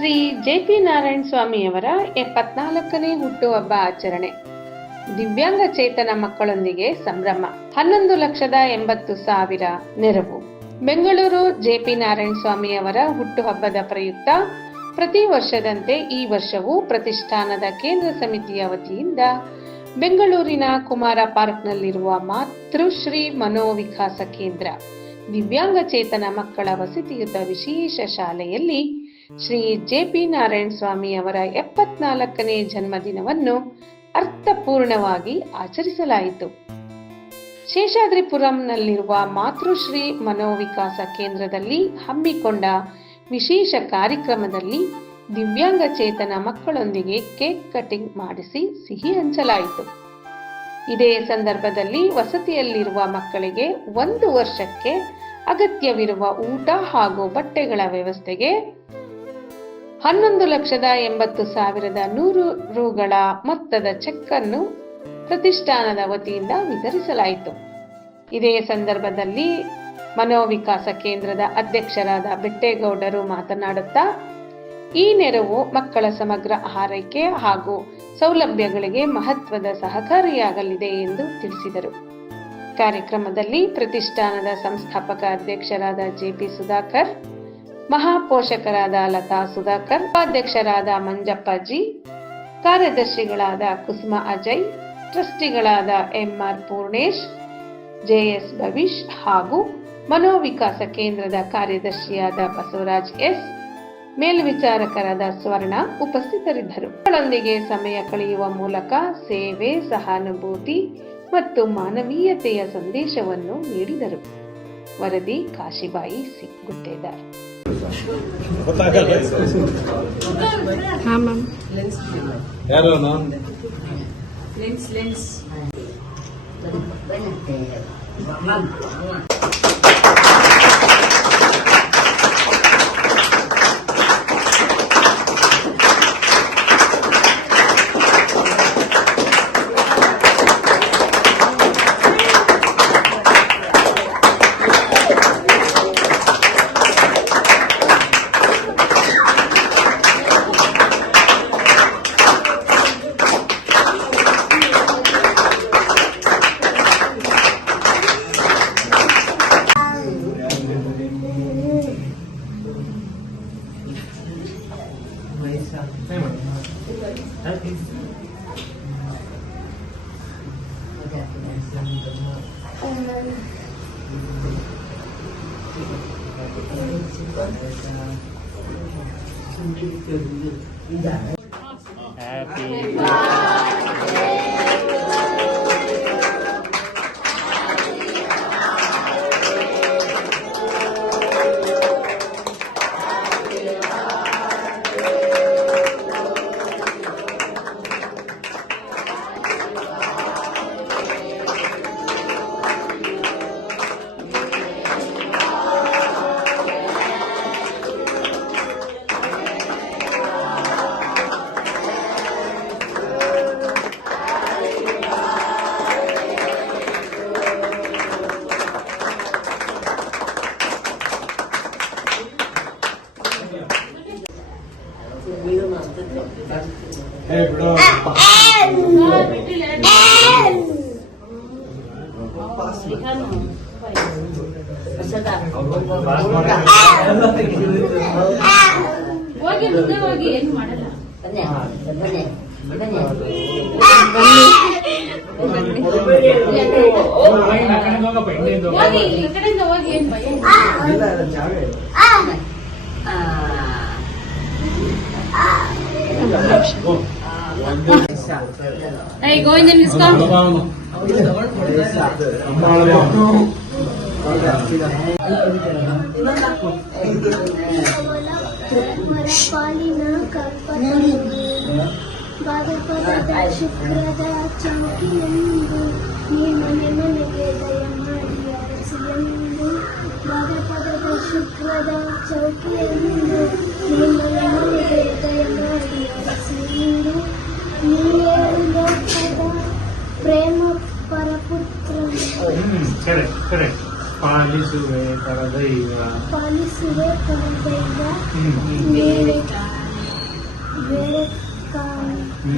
Shri JP. Narayana ಸ್ವಾಮಿಯವರ 74ನೇ ಹುಟ್ಟುಹಬ್ಬ ಆಚರಣೆ. ದಿವ್ಯಾಂಗ ಚೇತನ ಮಕ್ಕಳೊಂದಿಗೆ ಸಂಭ್ರಮ. 11,80,000 ನೆರವು. ಬೆಂಗಳೂರು ಜೆ.ಪಿ. ನಾರಾಯಣ ಸ್ವಾಮಿಯವರ ಹುಟ್ಟುಹಬ್ಬದ ಪ್ರಯುಕ್ತ ಪ್ರತಿ ವರ್ಷದಂತೆ ಈ ವರ್ಷವೂ ಪ್ರತಿಷ್ಠಾನದ ಕೇಂದ್ರ ಸಮಿತಿಯ ವತಿಯಿಂದ ಬೆಂಗಳೂರಿನ ಕುಮಾರ ಪಾರ್ಕ್ನಲ್ಲಿರುವ ಮಾತೃಶ್ರೀ ಮನೋವಿಕಾಸ ಕೇಂದ್ರ ದಿವ್ಯಾಂಗ ಚೇತನ ಮಕ್ಕಳ ವಸತಿಯುತ ವಿಶೇಷ ಶಾಲೆಯಲ್ಲಿ ಶ್ರೀ ಜೆ.ಪಿ. ನಾರಾಯಣ ಸ್ವಾಮಿಯವರ 74ನೇ ಜನ್ಮದಿನವನ್ನು ಅರ್ಥಪೂರ್ಣವಾಗಿ ಆಚರಿಸಲಾಯಿತು. ಶೇಷಾದ್ರಿಪುರಂನಲ್ಲಿರುವ ಮಾತೃಶ್ರೀ ಮನೋವಿಕಾಸ ಕೇಂದ್ರದಲ್ಲಿ ಹಮ್ಮಿಕೊಂಡ ವಿಶೇಷ ಕಾರ್ಯಕ್ರಮದಲ್ಲಿ ದಿವ್ಯಾಂಗ ಚೇತನ ಮಕ್ಕಳೊಂದಿಗೆ ಕೇಕ್ ಕಟಿಂಗ್ ಮಾಡಿಸಿ ಸಿಹಿ ಹಂಚಲಾಯಿತು. ಇದೇ ಸಂದರ್ಭದಲ್ಲಿ ವಸತಿಯಲ್ಲಿರುವ ಮಕ್ಕಳಿಗೆ 1 ವರ್ಷಕ್ಕೆ ಅಗತ್ಯವಿರುವ ಊಟ ಹಾಗೂ ಬಟ್ಟೆಗಳ ವ್ಯವಸ್ಥೆಗೆ 11,80,100 ರೂಗಳ ಮೊತ್ತದ ಚೆಕ್ ಅನ್ನು ಪ್ರತಿಷ್ಠಾನದ ವತಿಯಿಂದ ವಿತರಿಸಲಾಯಿತು. ಇದೇ ಸಂದರ್ಭದಲ್ಲಿ ಮನೋವಿಕಾಸ ಕೇಂದ್ರದ ಅಧ್ಯಕ್ಷರಾದ ಬೆಟ್ಟೇಗೌಡರು ಮಾತನಾಡುತ್ತಾ, ಈ ನೆರವು ಮಕ್ಕಳ ಸಮಗ್ರ ಆರೈಕೆ ಹಾಗೂ ಸೌಲಭ್ಯಗಳಿಗೆ ಮಹತ್ವದ ಸಹಕಾರಿಯಾಗಲಿದೆ ಎಂದು ತಿಳಿಸಿದರು. ಕಾರ್ಯಕ್ರಮದಲ್ಲಿ ಪ್ರತಿಷ್ಠಾನದ ಸಂಸ್ಥಾಪಕ ಅಧ್ಯಕ್ಷರಾದ ಜೆ.ಪಿ. ಸುಧಾಕರ್, ಮಹಾಪೋಷಕರಾದ ಲತಾ ಸುಧಾಕರ್, ಉಪಾಧ್ಯಕ್ಷರಾದ ಮಂಜಪ್ಪಾಜಿ, ಕಾರ್ಯದರ್ಶಿಗಳಾದ ಕುಸುಮ ಅಜಯ್, ಟ್ರಸ್ಟಿಗಳಾದ ಎಂ.ಆರ್. ಪೂರ್ಣೇಶ್, ಜೆ.ಎಸ್. ಭವಿಷ್ ಹಾಗೂ ಮನೋವಿಕಾಸ ಕೇಂದ್ರದ ಕಾರ್ಯದರ್ಶಿಯಾದ ಬಸವರಾಜ್ ಎಸ್, ಮೇಲ್ವಿಚಾರಕರಾದ ಸ್ವರ್ಣ ಉಪಸ್ಥಿತರಿದ್ದರು. ಮಕ್ಕಳೊಂದಿಗೆ ಸಮಯ ಕಳೆಯುವ ಮೂಲಕ ಸೇವೆ, ಸಹಾನುಭೂತಿ ಮತ್ತು ಮಾನವೀಯತೆಯ ಸಂದೇಶವನ್ನು ನೀಡಿದರು. ವರದಿ Kashibai C Guttedar. Hey, go in and discount. ಪಾಲಿನ ಭಾಗಪದದ ಶುಕ್ರದ ಚೌಕಿಯೆಂದು ನೀ ಮನೆಗೆ ದಯಮಾಡಿ ಅರಸಿಯೆಂದು ಭಾಗಪದದ ಶುಕ್ರದ ಚೌಕಿಯೆಂದು ನೀ ಮನೆಗೆ ದಯಮಾಡಿ ಅರಸಿಯೆಂದು ನೀವೇ ಲೋಕದ ಪ್ರೇಮ ಪರಪುತ್ರ ಪಾಲಿಸುವೆ ಪರದೈವ ನೀವೇ ನನ್ನ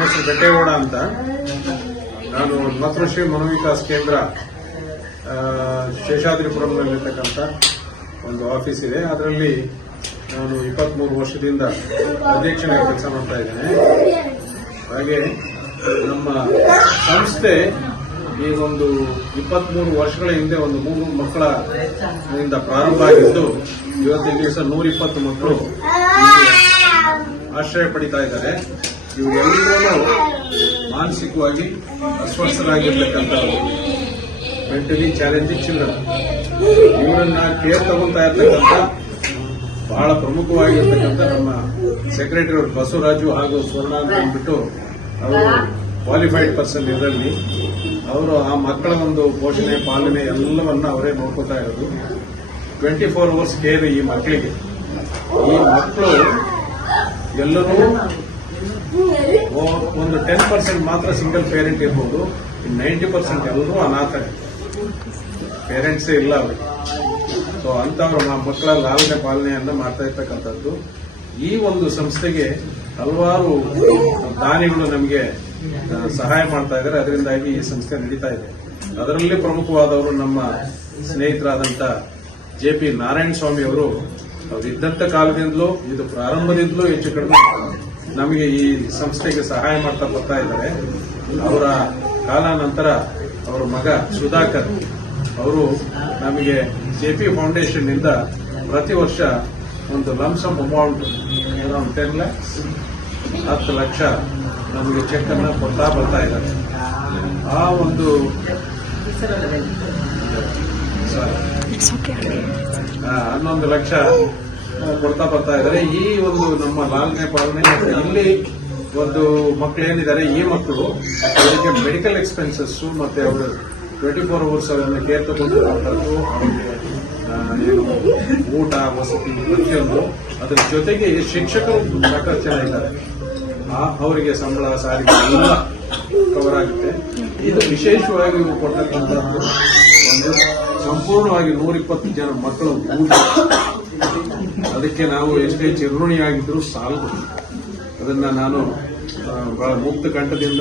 ಹೆಸರು ಬೆಟ್ಟೇಗೌಡ ಅಂತ. ನಾನು ಮಾತೃಶ್ರೀ ಮನೋವಿಕಾಸ ಕೇಂದ್ರ ಶೇಷಾದ್ರಿಪುರಂನಲ್ಲಿರ್ತಕ್ಕಂಥ ಒಂದು ಆಫೀಸ್ ಇದೆ. ಅದರಲ್ಲಿ ನಾನು 23 ವರ್ಷದಿಂದ ಅಧ್ಯಕ್ಷನಾಗಿ ಕೆಲಸ ಮಾಡ್ತಾ ಇದ್ದೇನೆ. ಹಾಗೆ ನಮ್ಮ ಸಂಸ್ಥೆ ಈ ಒಂದು 23 ವರ್ಷಗಳ ಹಿಂದೆ ಒಂದು 3 ಮಕ್ಕಳಿಂದ ಪ್ರಾರಂಭ ಆಗಿದ್ದು ಇವತ್ತಿನ ದಿವಸ 120 ಮಕ್ಕಳು ಆಶ್ರಯ ಪಡಿತಾ ಇದ್ದಾರೆ. ಇವರೆಲ್ಲರೂ ಮಾನಸಿಕವಾಗಿ ಅಸ್ವಸ್ಥರಾಗಿರ್ತಕ್ಕಂಥವ್ರು, ಮೆಂಟಲಿ ಚಾಲೆಂಜಿಂಗ್ ಚಿಲ್ಡ್ರನ್. ಇವರನ್ನ ಕೇರ್ ತಗೊಳ್ತಾ ಇರ್ತಕ್ಕಂಥ ಬಹಳ ಪ್ರಮುಖವಾಗಿರ್ತಕ್ಕಂಥ ನಮ್ಮ ಸೆಕ್ರೆಟರಿ ಅವರು ಬಸವರಾಜು ಹಾಗೂ ಸ್ವರ್ಣ ಅಂತ ಅಂದ್ಬಿಟ್ಟು ಅವರು ಕ್ವಾಲಿಫೈಡ್ ಪರ್ಸನ್ ಇದರಲ್ಲಿ. ಅವರು ಆ ಮಕ್ಕಳ ಒಂದು ಪೋಷಣೆ ಪಾಲನೆ ಎಲ್ಲವನ್ನ ಅವರೇ ನೋಡ್ಕೊತಾ ಇರೋದು. 24 ಅವರ್ಸ್ ಕೇರ್ ಈ ಮಕ್ಕಳಿಗೆ. ಈ ಮಕ್ಕಳು ಎಲ್ಲರೂ ಒಂದು 10% ಮಾತ್ರ ಸಿಂಗಲ್ ಪೇರೆಂಟ್ ಇರ್ಬೋದು, 90% ಎಲ್ಲರೂ ಅನಾಥ ಪೇರೆಂಟ್ಸೇ ಇಲ್ಲ ಅವರಿಗೆ. ಸೊ ಅಂತವ್ರು ಮಕ್ಕಳ ಲಾಲನೆ ಪಾಲನೆಯನ್ನ ಮಾಡ್ತಾ ಇರ್ತಕ್ಕಂಥದ್ದು. ಈ ಒಂದು ಸಂಸ್ಥೆಗೆ ಹಲವಾರು ದಾನಿಗಳು ನಮಗೆ ಸಹಾಯ ಮಾಡ್ತಾ ಇದ್ದಾರೆ. ಅದರಿಂದಾಗಿ ಈ ಸಂಸ್ಥೆ ನಡೀತಾ ಇದೆ. ಅದರಲ್ಲಿ ಪ್ರಮುಖವಾದವರು ನಮ್ಮ ಸ್ನೇಹಿತರಾದಂಥ JP ನಾರಾಯಣ ಸ್ವಾಮಿ ಅವರು. ಅವರಿದ್ದಂಥ ಕಾಲದಿಂದಲೂ ಇದು ಪ್ರಾರಂಭದಿಂದಲೂ ಹೆಚ್ಚು ಕಡಿಮೆ ನಮಗೆ ಈ ಸಂಸ್ಥೆಗೆ ಸಹಾಯ ಮಾಡ್ತಾ ಬರ್ತಾ ಇದ್ದಾರೆ. ಅವರ ಕಾಲಾನಂತರ ಅವರ ಮಗ ಸುಧಾಕರ್ ಅವರು ನಮಗೆ JP ಫೌಂಡೇಶನ್ ನಿಂದ ಪ್ರತಿ ವರ್ಷ ಒಂದು lump sum amount around 10 lakhs 10 lakh ನಮಗೆ ಚೆಕ್ ಅನ್ನ ಕೊಡ್ತಾ ಬರ್ತಾ ಇದ್ದಾರೆ. ಆ ಒಂದು 11 ಲಕ್ಷ ಕೊಡ್ತಾ ಬರ್ತಾ ಇದ್ದಾರೆ. ಈ ಒಂದು ನಮ್ಮ ಲಾಲನೆ ಪಾಲನೆ ಇಲ್ಲಿ ಒಂದು ಮಕ್ಕಳೇನಿದ್ದಾರೆ, ಈ ಮಕ್ಕಳು ಅವರಿಗೆ ಮೆಡಿಕಲ್ ಎಕ್ಸ್ಪೆನ್ಸಸ್ ಮತ್ತೆ ಅವರು 24 ಅವರ್ಸ್ ಅವರನ್ನ ಕೇರ್ ತಗೊಂಡು ಅವ್ರಿಗೆ ಏನು ಊಟ ವಸತಿ ಪ್ರತಿಯೊಂದು. ಅದರ ಜೊತೆಗೆ ಶಿಕ್ಷಕರು ಸಾಕಷ್ಟು ಜನ ಇದ್ದಾರೆ. ಅವರಿಗೆ ಸಂಬಳ ಸಾರಿಗೆ ಎಲ್ಲ ಕವರ್ ಆಗುತ್ತೆ. ಇದು ವಿಶೇಷವಾಗಿ ಕೊಡ್ತಕ್ಕಂಥದ್ದು ಒಂದು ಸಂಪೂರ್ಣವಾಗಿ 120 ಜನ ಮಕ್ಕಳು ಊಟ. ಅದಕ್ಕೆ ನಾವು ಎಷ್ಟೇ ಚಿರುಣಿಯಾಗಿದ್ರು ಸಾಲದು. ಅದನ್ನ ನಾನು ಬಹಳ ಮುಕ್ತ ಕಂಠದಿಂದ